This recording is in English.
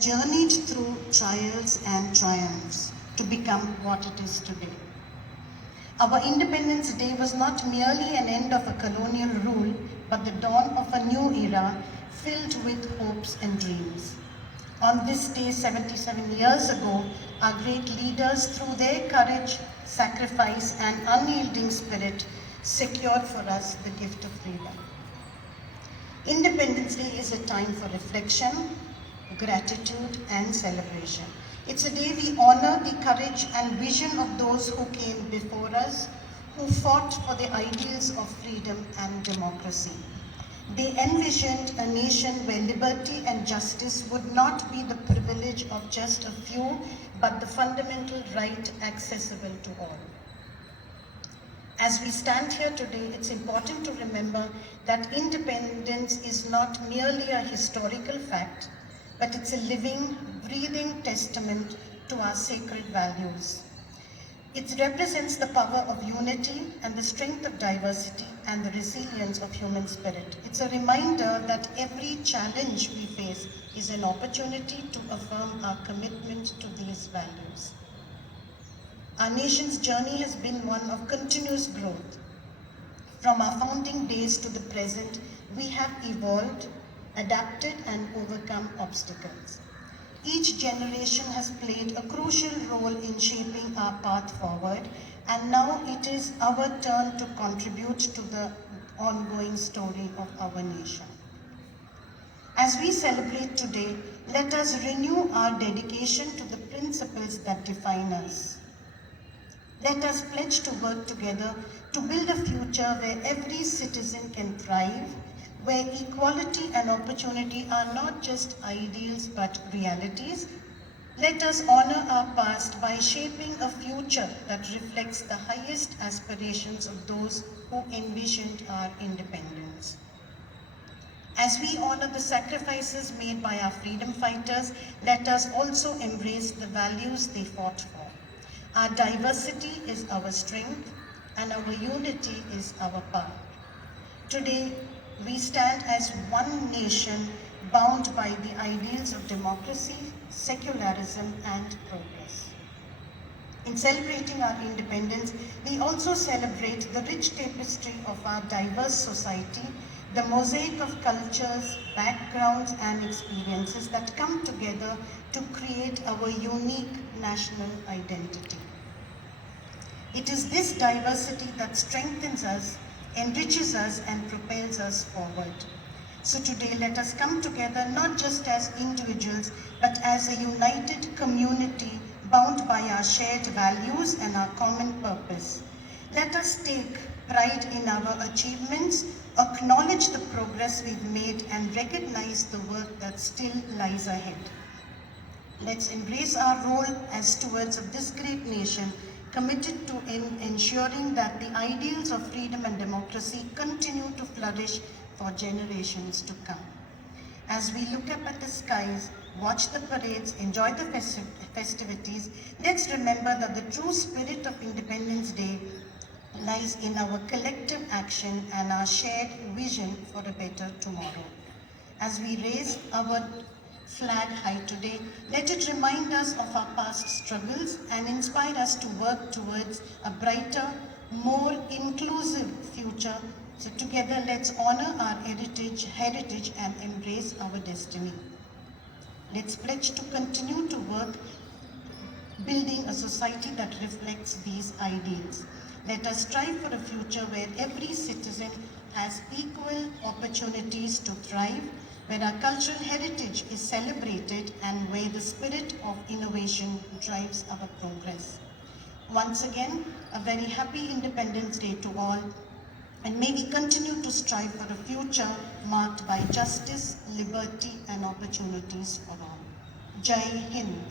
journeyed through trials and triumphs to become what it is today. Our Independence Day was not merely an end of a colonial rule, but the dawn of a new era filled with hopes and dreams. On this day, 77 years ago, our great leaders, through their courage, sacrifice, and unyielding spirit, secured for us the gift of freedom. Independence Day is a time for reflection, gratitude, and celebration. It's a day we honor the courage and vision of those who came before us, who fought for the ideals of freedom and democracy. They envisioned a nation where liberty and justice would not be the privilege of just a few, but the fundamental right accessible to all. As we stand here today, it's important to remember that independence is not merely a historical fact, but it's a living, breathing testament to our sacred values. It represents the power of unity and the strength of diversity and the resilience of human spirit. It's a reminder that every challenge we face is an opportunity to affirm our commitment to these values. Our nation's journey has been one of continuous growth. From our founding days to the present, we have evolved, adapted, and overcome obstacles. Each generation has played a crucial role in shaping our path forward, and now it is our turn to contribute to the ongoing story of our nation. As we celebrate today, let us renew our dedication to the principles that define us. Let us pledge to work together to build a future where every citizen can thrive, where equality and opportunity are not just ideals but realities. Let us honor our past by shaping a future that reflects the highest aspirations of those who envisioned our independence. As we honor the sacrifices made by our freedom fighters, let us also embrace the values they fought for. Our diversity is our strength, and our unity is our power. Today, we stand as one nation bound by the ideals of democracy, secularism, and progress. In celebrating our independence, we also celebrate the rich tapestry of our diverse society, the mosaic of cultures, backgrounds, and experiences that come together to create our unique national identity. It is this diversity that strengthens us, enriches us, and propels us forward. So today, let us come together not just as individuals, but as a united community bound by our shared values and our common purpose. Let us take pride in our achievements, acknowledge the progress we've made, and recognize the work that still lies ahead. Let's embrace our role as stewards of this great nation, committed to ensuring that the ideals of freedom and democracy continue to flourish for generations to come. As we look up at the skies, watch the parades, enjoy the festivities, let's remember that the true spirit of Independence Day lies in our collective action and our shared vision for a better tomorrow. As we raise our flag high today, let it remind us of our past struggles and inspire us to work towards a brighter, more inclusive future. So together, let's honor our heritage and embrace our destiny. Let's pledge to continue to work building a society that reflects these ideals. Let us strive for a future where every citizen has equal opportunities to thrive, where our cultural heritage is celebrated, and where the spirit of innovation drives our progress. Once again, a very happy Independence Day to all, and may we continue to strive for a future marked by justice, liberty, and opportunities for all. Jai Hind.